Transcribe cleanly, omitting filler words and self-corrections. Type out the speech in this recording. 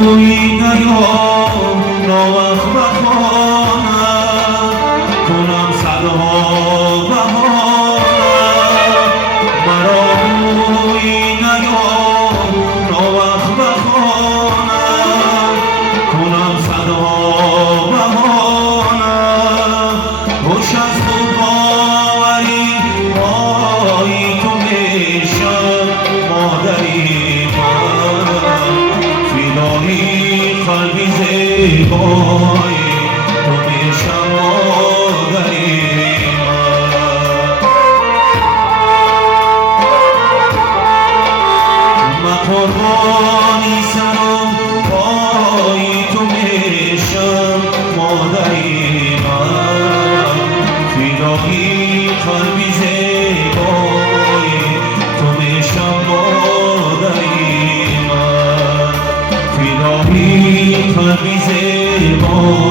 روی نیام ناوقت بخوانم کنم صدها بهانم مرا روی نیام ناوقت بخوانم کنم صدها بهانم خوش از خود باوری پای تو میشم مادری قلبی زیبای تو میشم مادری من قربانی سرم پای تو میشم مادری من فدایی قلبی زیبای تو میشم مادری من فدایی قلبی زیبا